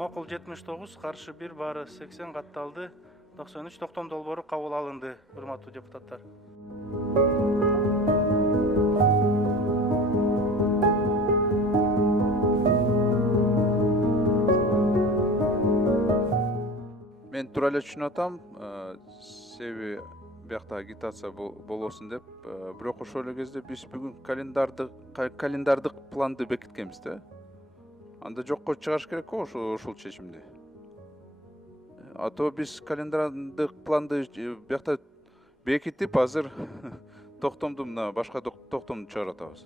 Макул 79, каршы 1, бары 80 катталды. 93 токтом долбоору кабыл алынды, урматтуу депутаттар. Мен туура эле түшүнүп атам, себеби биякта агитация болосун деп, бирок ошол эле кезде биз бүгүн календардык планды бекиткенбиз да. Анда жокко чыгарыш керек го ушул чечимди. А то биз календардык планды биякта бекитип, азыр токтомду мына башка токтомду чыгарып атабыз.